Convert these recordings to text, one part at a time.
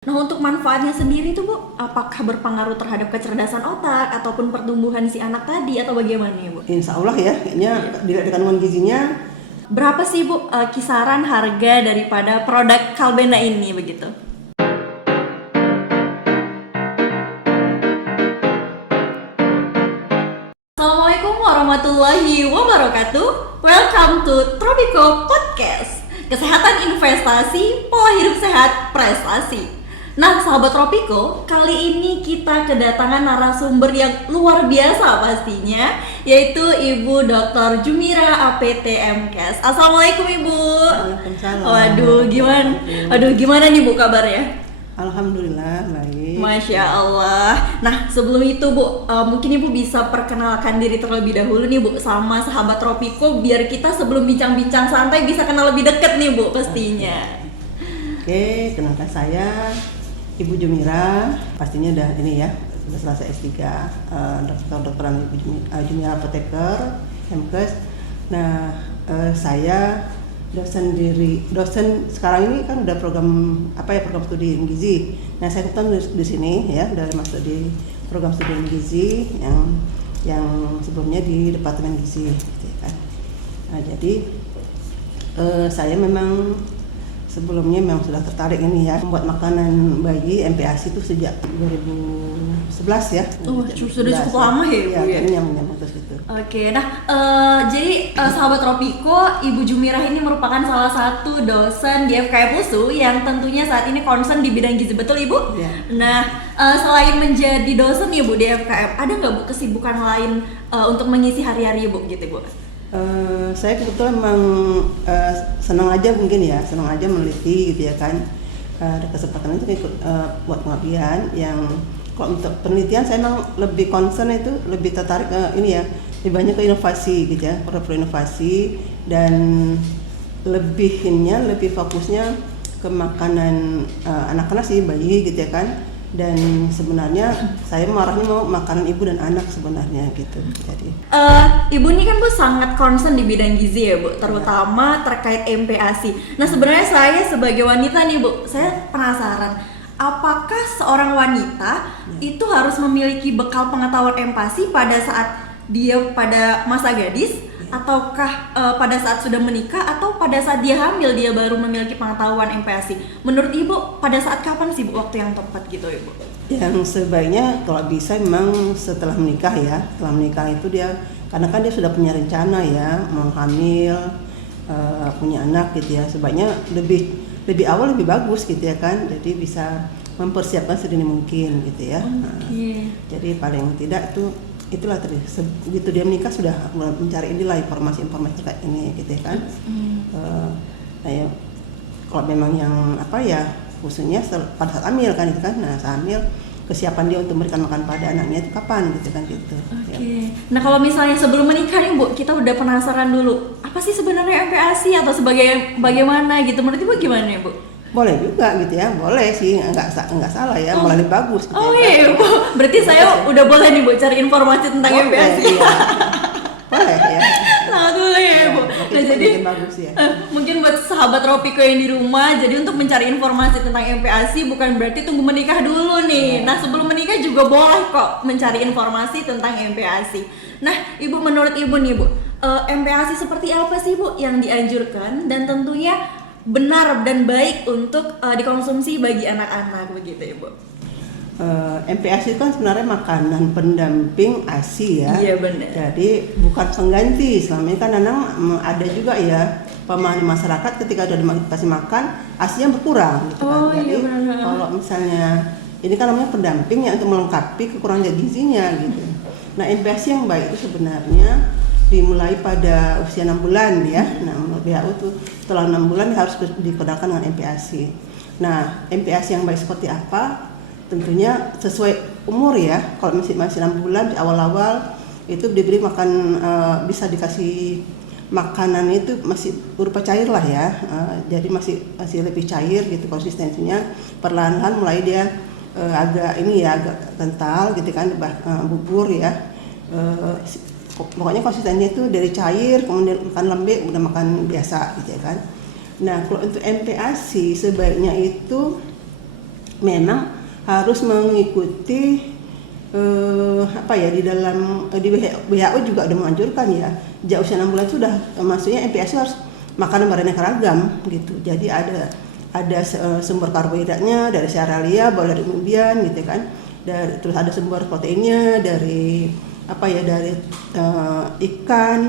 Nah, untuk manfaatnya sendiri tuh Bu, apakah berpengaruh terhadap kecerdasan otak ataupun pertumbuhan si anak tadi atau bagaimana ya Bu? Insya Allah ya, kayaknya dilihat di kandungan gizinya. Berapa sih Bu kisaran harga daripada produk Kalbena ini begitu? Assalamualaikum warahmatullahi wabarakatuh. Welcome to Tropico Podcast. Kesehatan investasi, pola hidup sehat, prestasi. Nah, sahabat Tropico, kali ini kita kedatangan narasumber yang luar biasa pastinya, yaitu Ibu Dr. Jumira APT MKes. Assalamualaikum Ibu. Waalaikumsalam. Waduh, gimana nih Bu kabarnya? Alhamdulillah baik. Masya Allah. Nah, sebelum itu Bu, mungkin Ibu bisa perkenalkan diri terlebih dahulu nih Bu sama sahabat Tropico, biar kita sebelum bincang-bincang santai bisa kenal lebih deket nih Bu pastinya. Oke, kenalkan saya Ibu Jumira. Pastinya udah ini ya, sudah selesai S3, dokteran Ibu Jumira Apoteker MKes. Nah, saya dosen sekarang ini kan udah program studi gizi. Nah, saya kebetulan di sini ya, udah masuk di program studi gizi yang sebelumnya di Departemen Gizi gitu kan. Nah, jadi saya memang sebelumnya memang sudah tertarik ini ya, membuat makanan bayi MPASI itu sejak 2011 ya. Oh, sudah cukup lama ya Bu ya? Iya, nyambung terus gitu. Oke, nah jadi sahabat Tropico, Ibu Jumirah ini merupakan salah satu dosen di FKM USU yang tentunya saat ini concern di bidang gizi, betul Ibu? Iya. Nah, selain menjadi dosen ya Bu di FKM, ada nggak Bu kesibukan lain untuk mengisi hari-hari Bu gitu Bu? Saya kebetulan memang senang aja meneliti gitu ya kan. Ada kesempatan itu ikut buat pengabdian yang kalau untuk penelitian saya memang lebih concern itu lebih tertarik ini ya, lebih banyak ke inovasi gitu ya, produk inovasi, dan lebih fokusnya ke makanan anak-anak sih, bayi gitu ya kan. Dan sebenarnya saya marahnya mau makanan ibu dan anak sebenarnya gitu. Jadi Ibu ini kan Bu sangat concern di bidang gizi ya Bu, terutama terkait MPASI. Nah, sebenarnya saya sebagai wanita nih Bu, saya penasaran, apakah seorang wanita itu harus memiliki bekal pengetahuan MPASI pada saat dia pada masa gadis, ataukah pada saat sudah menikah, atau pada saat dia hamil dia baru memiliki pengetahuan MPASI? Menurut Ibu pada saat kapan sih Bu waktu yang tepat gitu Ibu? yang sebaiknya kalau bisa memang setelah menikah ya. Setelah menikah itu dia, karena kan dia sudah punya rencana ya, mau hamil, punya anak gitu ya. Sebaiknya lebih awal lebih bagus gitu ya kan. Jadi bisa mempersiapkan sedini mungkin gitu ya. Jadi paling tidak itulah tadi, begitu dia menikah sudah mencari inilah informasi-informasi terkait ini gitu ya kan. Nah ya, kalau memang yang khususnya pada saat hamil kan itu kan. Nah, saat hamil kesiapan dia untuk memberikan makan pada anaknya itu kapan gitu kan gitu. Oke. Nah, kalau misalnya sebelum menikah nih Bu, kita udah penasaran dulu, apa sih sebenarnya MPASI atau bagaimana gitu? Menurut Ibu gimana ya Bu? Boleh juga gitu ya, boleh sih, nggak salah ya, malah lebih bagus gitu. Oh ya, iya Bu, berarti saya udah boleh nih Bu cari informasi tentang MPASI. Iya. Boleh ya. Sangat boleh ya Bu. Nah, jadi bagus ya. mungkin buat sahabat Tropico yang di rumah, jadi untuk mencari informasi tentang MPASI bukan berarti tunggu menikah dulu nih. Nah, sebelum menikah juga boleh kok mencari informasi tentang MPASI. Nah, Ibu, menurut Ibu nih Bu, MPASI seperti apa sih Bu yang dianjurkan dan tentunya benar dan baik untuk dikonsumsi bagi anak-anak begitu Ibu? MPASI itu kan sebenarnya makanan pendamping ASI ya. Iya benar. Jadi bukan pengganti. Selama ini kan anak ada juga ya pemahaman masyarakat ketika sudah dikasih makan ASI-nya berkurang gitu kan. Jadi iya benar. kalau misalnya ini kan namanya pendamping ya, untuk melengkapi kekurangan gizinya gitu. Nah, MPASI yang baik itu sebenarnya dimulai pada usia 6 bulan ya. Nah, menurut WHO itu setelah 6 bulan harus dikodalkan dengan MPASI. Nah, MPASI yang baik seperti apa? Tentunya sesuai umur ya. Kalau masih 6 bulan di awal-awal itu diberi makan, bisa dikasih makanan itu masih berupa cair lah ya. Jadi masih lebih cair gitu konsistensinya. Perlahan-lahan mulai dia agak kental gitu kan, bubur ya. Pokoknya konsistensinya itu dari cair, kemudian makan lembek, udah makan biasa gitu ya kan. Nah, kalau untuk MPASI sebaiknya itu memang harus mengikuti apa ya, di dalam di WHO juga udah menganjurkan ya, sejak usia 6 bulan sudah maksudnya MPASI harus makanan beraneka ragam gitu. Jadi ada sumber karbohidratnya dari serealia, boleh dari umbian gitu kan. Terus ada sumber proteinnya dari apa ya, dari ikan,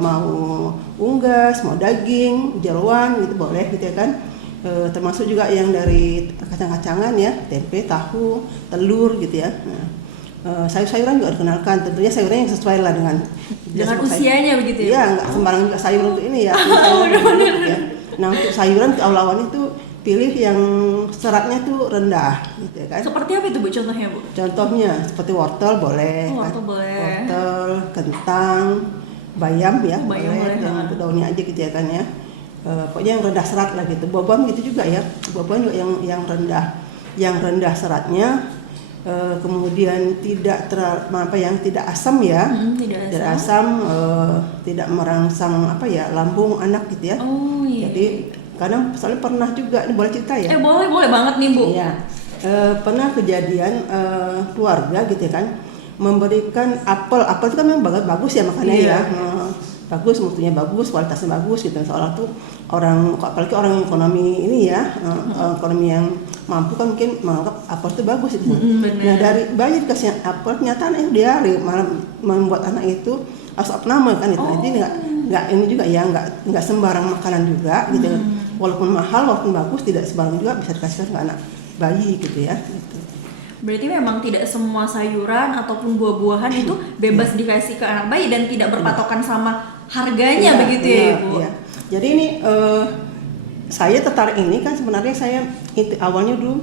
mau unggas, mau daging, jeroan gitu boleh gitu ya kan. Termasuk juga yang dari kacang-kacangan ya, tempe, tahu, telur gitu ya. Nah, sayur-sayuran juga dikenalkan, tentunya sayuran yang sesuai lah dengan usianya begitu ya. Iya, nggak sembarang juga sayur untuk ini ya. Sayuran ya. Nah, untuk sayuran ke awal-awal itu pilih yang seratnya tuh rendah gitu ya kan. Seperti apa itu Bu contohnya Bu? Contohnya seperti wortel boleh, Wortel boleh. wortel, kentang, bayam ya, Bayam boleh, yang untuk daunnya aja gitu ya kan ya. Pokoknya yang rendah serat lah gitu. Buah-buahan gitu juga ya, buah-buahan juga yang rendah seratnya. Kemudian tidak yang tidak asam ya, tidak asam, tidak merangsang apa ya, lambung anak gitu ya. Oh iya. Jadi kadang soalnya pernah juga, ini boleh cerita ya? Boleh banget nih Bu. Iya, pernah kejadian keluarga gitu ya kan, memberikan apel itu kan memang bagus ya makannya ya, bagus, mutunya bagus, kualitasnya bagus gitu. Soalnya tuh apalagi orang ekonomi ini ya, ekonomi yang mampu kan mungkin menganggap apel itu bagus gitu. Nah dari bayi dikasih apel, ternyata anaknya diare, malah membuat anak itu harus abnormal kan gitu. Jadi nggak ini juga ya, nggak sembarang makanan juga gitu. Walaupun mahal, walaupun bagus, tidak sembarang juga bisa dikasihkan ke anak bayi gitu ya. Gitu. Berarti memang tidak semua sayuran ataupun buah-buahan itu bebas dikasih ke anak bayi dan tidak berpatokan sama harganya begitu ya Ibu? Iya. Jadi ini saya tertarik ini kan sebenarnya saya awalnya dulu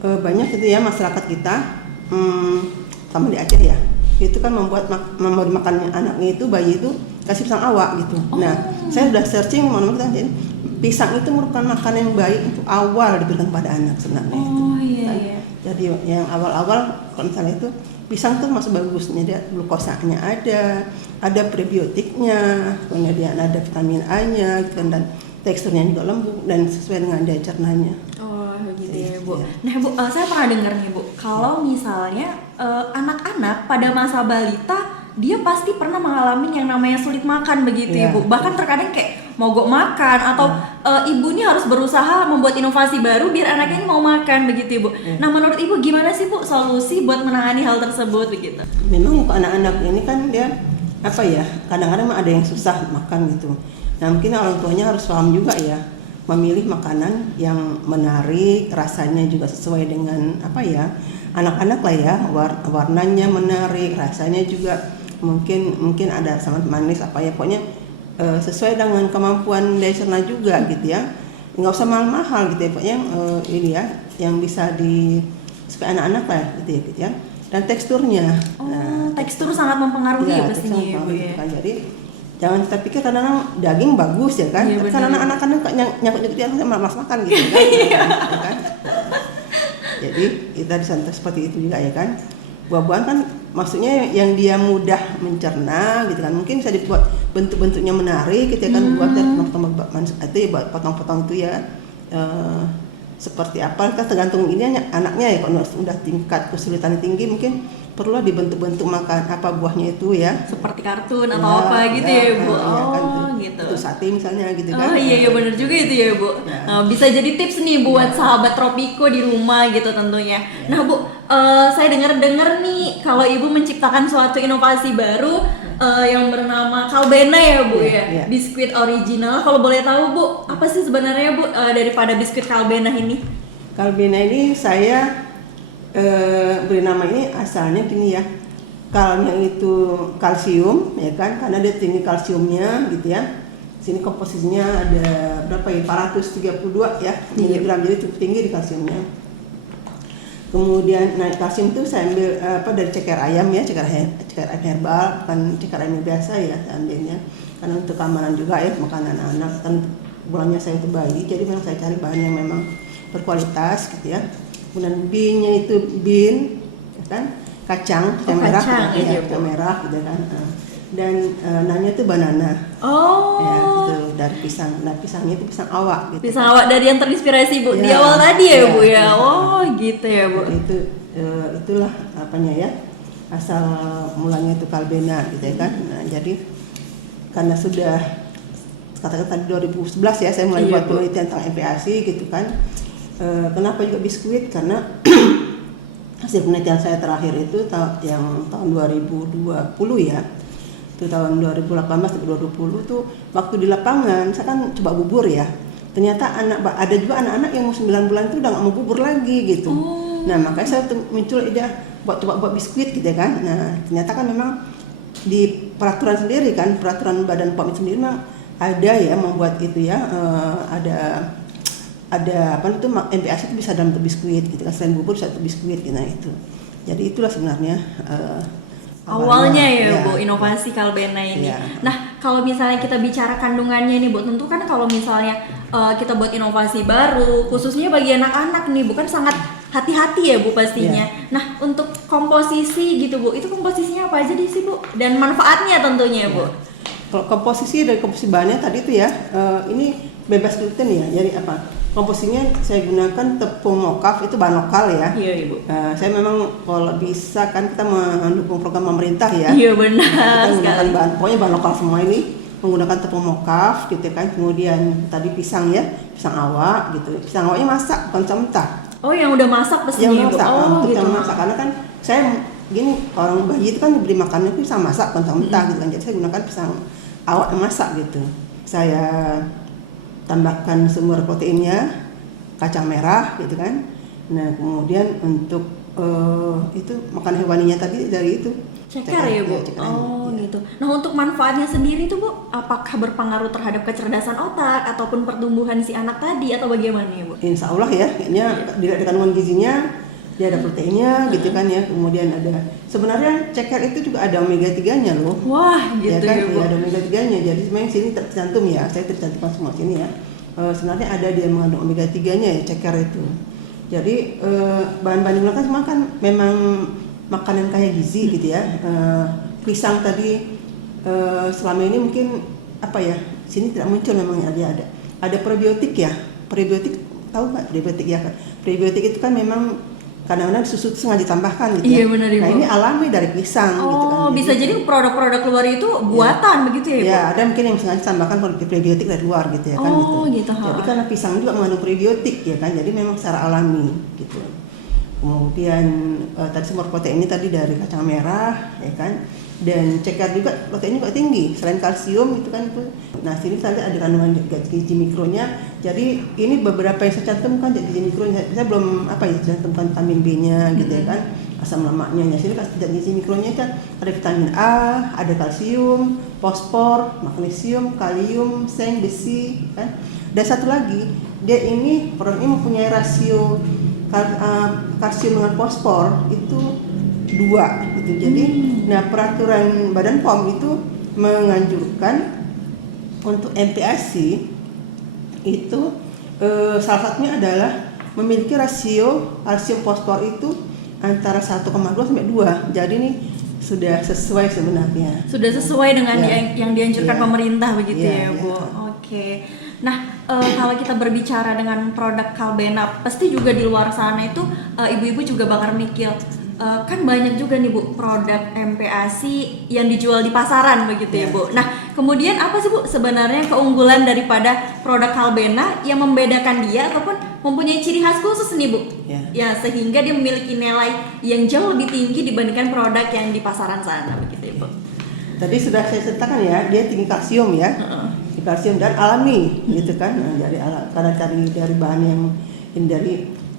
banyak gitu ya masyarakat kita sama di Aceh ya, itu kan memberi makan anaknya itu, bayi itu kasih pisang awak gitu. Nah saya sudah searching mana-mana kita, pisang itu merupakan makanan yang baik untuk awal diberikan pada anak sebenarnya. Iya. Jadi yang awal-awal kalau misalnya itu pisang tuh masih bagus, dia glukosanya ada prebiotiknya, kemudian ada vitamin A-nya gitu, dan teksturnya juga lembut dan sesuai dengan daya cernanya. Oh begitu ya Bu. Nah Bu, saya pernah dengar nih Bu, kalau misalnya anak-anak pada masa balita dia pasti pernah mengalami yang namanya sulit makan begitu ya Bu. Bahkan terkadang kayak mogok makan atau ibu ini harus berusaha membuat inovasi baru biar anaknya ini mau makan begitu Ibu. Nah menurut Ibu gimana sih Bu solusi buat menangani hal tersebut begitu? Memang untuk anak-anak ini kan dia apa ya, kadang-kadang ada yang susah makan gitu. Nah mungkin orang tuanya harus paham juga ya, memilih makanan yang menarik, rasanya juga sesuai dengan apa ya, anak-anak lah ya, warnanya menarik, rasanya juga mungkin ada sangat manis apa ya, pokoknya sesuai dengan kemampuan daya cerna juga gitu ya, nggak usah mahal-mahal gitu ya, pokoknya ini ya yang bisa supaya anak-anak lah gitu ya, dan teksturnya. Tekstur sangat mempengaruhi ya pastinya ya Bu ya. Jadi jangan kita pikir kadang-kadang daging bagus ya kan, tapi kan anak-anak kan nyangkut-nyangkut dia malas makan gitu kan, ya kan? Jadi kita disantai seperti itu juga ya kan. Buah-buahan kan maksudnya yang dia mudah mencerna gitu kan, mungkin bisa dibuat bentuk-bentuknya menarik gitu ya kan, buat itu ya, potong-potong itu ya seperti apa kan tergantung ini anaknya ya, kalau udah tingkat kesulitan tinggi mungkin perlulah dibentuk-bentuk makan apa buahnya itu ya, seperti kartun atau apa gitu ya Bu. Kan, gitu. Itu sate misalnya gitu kan. Iya benar juga itu ya Bu. Nah, bisa jadi tips nih buat sahabat Tropiko di rumah gitu tentunya. Nah Bu, saya dengar nih kalau Ibu menciptakan suatu inovasi baru yang bernama Kalbena ya Bu ya. Biskuit original. Kalau boleh tahu Bu, apa sih sebenarnya Bu daripada biskuit Kalbena ini? Kalbena ini saya beri nama ini asalnya gini ya, kalnya itu kalsium ya kan, karena dia tinggi kalsiumnya gitu ya. Sini komposisinya ada berapa ya, 432 ya miligram, jadi cukup tinggi di kalsiumnya. Kemudian kalsium itu saya ambil dari ceker ayam ya, ceker ayam herbal, bukan ceker ayam biasa ya saya ambilnya, karena untuk keamanan juga ya, makanan anak kan bulannya saya untuk bayi, jadi memang saya cari bahan yang memang berkualitas gitu ya. Kemudian bean-nya itu ya kan, kacang merah, kacang merah gitu kan. dan nanya itu banana. Oh. Ya, itu dari pisang. Nah, pisangnya itu pisang awak gitu. Pisang awak dari yang terinspirasi Bu di Ya, awal tadi ya, ya, Bu ya. ya. Oh, gitu ya, Bu. Jadi itu itulah apanya ya, asal mulanya itu Kalbena gitu ya kan. Nah, jadi karena sudah katakan tadi 2011 ya saya mulai Iya, buat Bu. penelitian tentang MPASI gitu kan. Kenapa juga biskuit? Karena hasil penelitian saya terakhir itu yang tahun 2020 ya, itu tahun 2018 sampai 2020 tuh waktu di lapangan saya kan coba bubur ya, ternyata ada juga anak-anak yang mau 9 bulan itu udah nggak mau bubur lagi gitu. Nah makanya saya muncul ide coba buat biskuit gitu ya kan. Nah ternyata kan memang di peraturan sendiri kan, peraturan Badan POM sendiri memang ada ya membuat itu ya, ada apa itu MPASI itu bisa dalam bentuk biskuit gitu kan, selain bubur bisa bentuk biskuit gitu. Nah itu jadi itulah sebenarnya awalnya ya, ya, Bu, inovasi Kalbena ini. ya. Nah, kalau misalnya kita bicara kandungannya nih, Bu, tentu kan kalau misalnya kita buat inovasi baru, khususnya bagi anak-anak nih, bukan sangat hati-hati ya, Bu, pastinya. Ya. Nah, untuk komposisi gitu, Bu, itu komposisinya apa aja sih, Bu? Dan manfaatnya tentunya, Bu. Kalau komposisi dari komposisi bahannya tadi itu ya, ini bebas gluten ya. Jadi apa? Komposisinya saya gunakan tepung mokaf, itu bahan lokal ya. Iya, Ibu. Saya memang kalau bisa kan kita mendukung program pemerintah ya. Iya, benar Kita sekali. menggunakan pokoknya bahan lokal semua ini, menggunakan tepung mokaf gitu kan. Kemudian tadi pisang ya, pisang awak gitu. Pisang awaknya masak bukan mentah. Oh, yang udah masak pastinya, Yang Bu. masak, Oh, untuk gitu. yang masak karena kan saya gini, orang bayi itu kan diberi makannya itu pisang masak bukan mentah gitu kan. Jadi saya gunakan pisang awak yang masak gitu. Saya tambahkan sumber proteinnya kacang merah gitu kan. Nah kemudian untuk itu makan hewaninya tadi dari itu Ceker ya, Bu? ceker, Oh, ya. gitu. Nah, untuk manfaatnya sendiri tuh, Bu, apakah berpengaruh terhadap kecerdasan otak ataupun pertumbuhan si anak tadi atau bagaimana ya, Bu? Insya Allah ya, kayaknya dilihat dari kandungan gizinya dia ada proteinnya gitu kan ya. Kemudian ada sebenarnya ceker itu juga ada omega 3-nya loh. Wah, gitu kan, ya, Bu. ada omega 3-nya. Jadi sebenarnya sini tercantum ya, saya tercantumkan semua sini ya. Sebenarnya ada dia mengandung omega 3-nya ya ceker itu. Jadi bahan-bahan yang digunakan semua kan memang makanan kaya gizi gitu ya. Pisang tadi selama ini mungkin apa ya, sini tidak muncul memang ada prebiotik ya. Prebiotik tahu nggak prebiotik ya kan? Prebiotik itu kan memang kadang-kadang susu itu sengaja ditambahkan gitu Iya, ya. benar, Ibu. Nah ini alami dari pisang gitu kan. Oh, bisa jadi produk-produk luar itu buatan begitu ya, Bu? Ya, ada mungkin yang sengaja tambahkan prebiotik dari luar gitu ya kan Oh, gitu, ha. Jadi karena pisang juga mengandung prebiotik ya kan, jadi memang secara alami gitu. Kemudian tadi sumber protein ini tadi dari kacang merah ya kan, dan ceker juga proteinnya juga tinggi selain kalsium itu kan itu. Nah sini saya ada kandungan gizi mikronya. Jadi ini beberapa yang saya cantumkan gizi mikronya. Saya belum apa ya cantumkan vitamin B-nya gitu ya kan, asam lemaknya. Nah sini gizi mikronya kan ada vitamin A, ada kalsium, fosfor, magnesium, kalium, seng, besi kan. Dan satu lagi dia ini produk ini mempunyai rasio kalsium dengan fosfor itu 2 gitu. Jadi nah peraturan Badan POM itu menganjurkan untuk MPASI itu salah satunya adalah memiliki rasio kalsium fosfor itu antara 1,2 sampai 2. Jadi ini sudah sesuai sebenarnya. Sudah sesuai dengan Ya. yang dianjurkan Ya. pemerintah begitu Ya, ya, Bu. ya. Oke. Nah, kalau kita berbicara dengan produk Kalbena, pasti juga di luar sana itu ibu-ibu juga bakal mikir, kan banyak juga nih, Bu, produk MPASI yang dijual di pasaran begitu ya, Bu. Nah, kemudian apa sih, Bu, sebenarnya keunggulan daripada produk Kalbena yang membedakan dia ataupun mempunyai ciri khas khusus nih, Bu? Ya. Ya, sehingga dia memiliki nilai yang jauh lebih tinggi dibandingkan produk yang di pasaran sana begitu ya, Bu. Tadi sudah saya ceritakan ya, dia tinggi kalsium ya. Kalsium dan alami gitu kan. Nah, karena dari bahan yang ini dari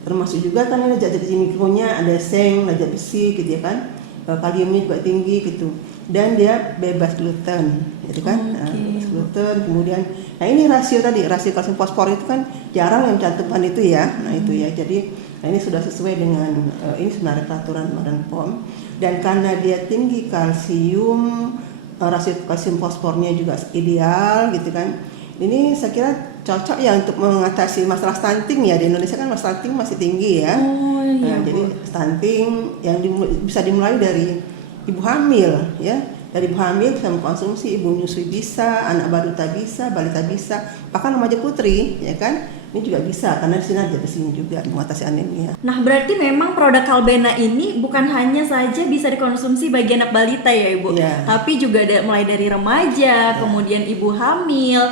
termasuk juga kan ada zat gizi mikronya, ada seng, ada zat besi gitu ya kan. Kaliumnya juga tinggi gitu. Dan dia bebas gluten gitu kan. Nah, bebas gluten. Kemudian nah ini rasio tadi, rasio kalsium fosfor itu kan jarang yang cantumkan itu ya. Nah, itu ya. Jadi nah ini sudah sesuai dengan ini sebenarnya peraturan Badan POM, dan karena dia tinggi kalsium, rasio kalsium fosfornya juga ideal gitu kan. Ini saya kira cocok ya untuk mengatasi masalah stunting ya. Di Indonesia kan masalah stunting masih tinggi ya. Oh, iya, Nah, jadi stunting yang bisa dimulai dari ibu hamil ya. Dari ibu hamil bisa mengkonsumsi, ibu menyusui bisa, anak balita bisa, balita bisa, bahkan remaja putri, ya kan? Ini juga bisa karena di sini ada di sini juga mengatasi anemia. Nah, berarti memang produk Kalbena ini bukan hanya saja bisa dikonsumsi bagi anak balita ya, Ibu, Iya. tapi juga mulai dari remaja, kemudian ibu hamil,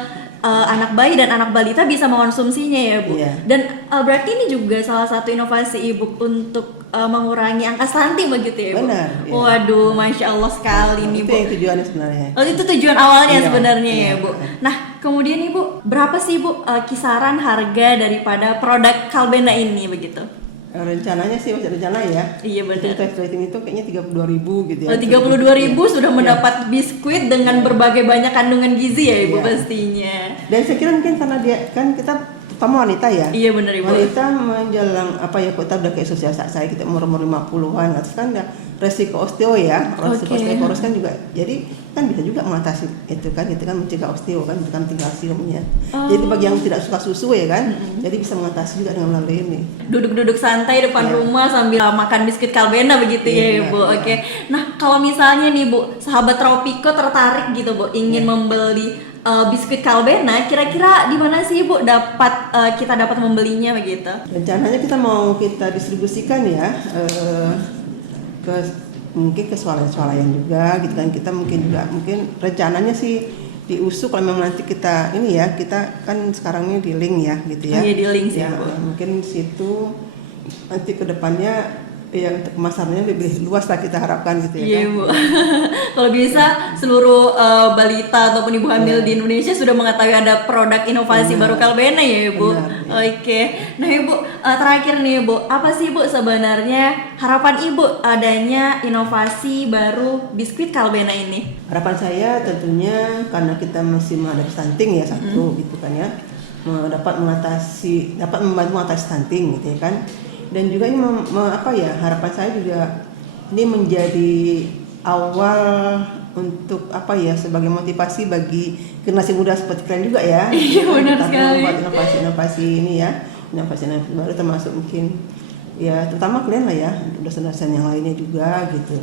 anak bayi dan anak balita bisa mengkonsumsinya ya, Bu. Iya. Dan berarti ini juga salah satu inovasi Ibu untuk mengurangi angka stunting begitu ya, Bu? Benar, iya. Waduh, Masya Allah sekali nih, Itu Bu. yang tujuannya sebenarnya. Oh, itu tujuan awalnya Iya, sebenarnya iya. ya, Bu. Nah, kemudian Ibu, berapa sih Bu kisaran harga daripada produk Kalbena ini begitu? Rencananya sih masih rencana ya. Iya, benar. Kita rating itu kayaknya 32.000 gitu ya. 32.000 sudah Iya. mendapat biskuit dengan berbagai banyak kandungan gizi ya Ibu Iya. pastinya. Dan saya kira mungkin karena dia kan kita terutama wanita ya. Iya benar Ibu. Wanita menjelang apa ya, kita udah kayak usia saat kita umur 50-an atas kan ya resiko osteo ya, resiko Oke. osteoporosis kan juga, jadi kan bisa juga mengatasi itu kan mencegah osteo kan, bukan tinggal kalsiumnya. Oh. Jadi bagi yang tidak suka susu ya kan, jadi bisa mengatasi juga dengan melalui ini. Duduk-duduk santai depan Iya. rumah sambil makan biskuit Kalbena begitu Iya, ya benar, Ibu. benar. Oke. Nah, kalau misalnya nih Bu, sahabat Tropico tertarik gitu Bu, ingin membeli biskuit Kalbena, kira-kira di mana sih Bu kita dapat membelinya begitu? Rencananya kita mau kita distribusikan ya mungkin ke swalayan juga gitu kan, kita mungkin rencananya sih di USU kalau memang nanti kita ini ya, kita kan sekarang ini di link ya gitu ya. Iya, di link sih, ya, Bu. mungkin situ nanti ke depannya ya untuk pemasarannya lebih luas lah kita harapkan gitu ya. Iya kan? Bu. Kalau bisa seluruh balita ataupun ibu hamil di Indonesia sudah mengetahui ada produk inovasi baru Kalbena ya Ibu. Benar, Oke. Nah Ibu, terakhir nih Ibu, apa sih Ibu sebenarnya harapan Ibu adanya inovasi baru biskuit Kalbena ini? Harapan saya tentunya karena kita masih menghadapi stunting ya satu gitu kan ya, dapat membantu mengatasi stunting gitu ya kan. Dan juga ini harapan saya juga ini menjadi awal untuk sebagai motivasi bagi generasi muda seperti kalian juga ya. Iya, benar Kita sekali. membuat inovasi ini ya, inovasi baru termasuk mungkin ya terutama kalian lah ya, untuk dosen-dosen yang lainnya juga gitu.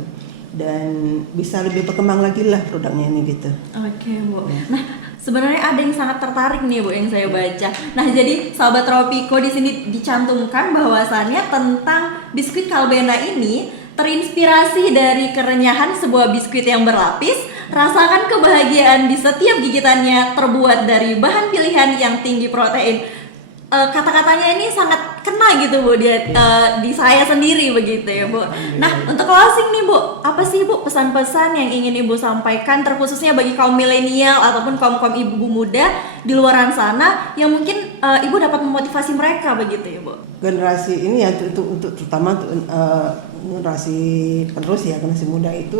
Dan bisa lebih berkembang lagi lah produknya ini gitu. Oke Bu. Nah sebenarnya ada yang sangat tertarik nih Bu yang saya baca. Nah jadi sahabat Tropico di sini dicantumkan bahwasannya tentang biskuit Kalbena ini terinspirasi dari kerenyahan sebuah biskuit yang berlapis. Rasakan kebahagiaan di setiap gigitannya, terbuat dari bahan pilihan yang tinggi protein. Kata-katanya ini sangat kena gitu Bu di saya sendiri begitu ya Bu. Nah untuk closing nih Bu, apa sih Bu pesan-pesan yang ingin Ibu sampaikan terkhususnya bagi kaum milenial ataupun kaum ibu muda di luaran sana yang mungkin Ibu dapat memotivasi mereka begitu ya Bu? Generasi ini ya untuk terutama generasi penerus ya, generasi muda itu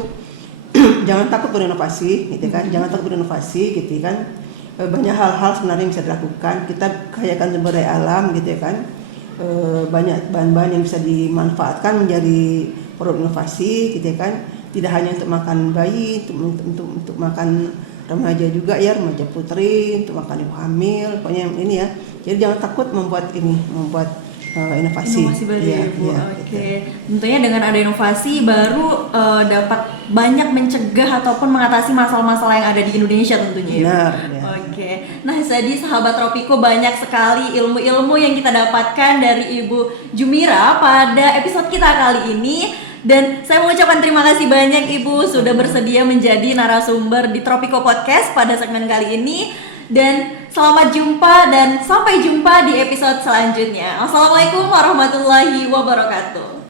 jangan takut berinovasi gitu kan, jangan takut berinovasi gitu kan. Banyak hal-hal sebenarnya yang bisa dilakukan, kita kayakan sumber daya alam gitu ya kan, banyak bahan-bahan yang bisa dimanfaatkan menjadi produk inovasi gitu ya kan, tidak hanya untuk makan bayi, untuk makan remaja juga ya, remaja putri, untuk makan ibu hamil, pokoknya yang ini ya. Jadi jangan takut membuat inovasi baru ya, ya Bu. ya, Oke. gitu. Tentunya dengan ada inovasi baru dapat banyak mencegah ataupun mengatasi masalah-masalah yang ada di Indonesia tentunya ya Bu. Benar, ya. Oke. Nah, jadi sahabat Tropico banyak sekali ilmu-ilmu yang kita dapatkan dari Ibu Jumira pada episode kita kali ini. Dan saya mengucapkan terima kasih banyak Ibu sudah bersedia menjadi narasumber di Tropico Podcast pada segmen kali ini. Dan selamat jumpa dan sampai jumpa di episode selanjutnya. Assalamualaikum warahmatullahi wabarakatuh.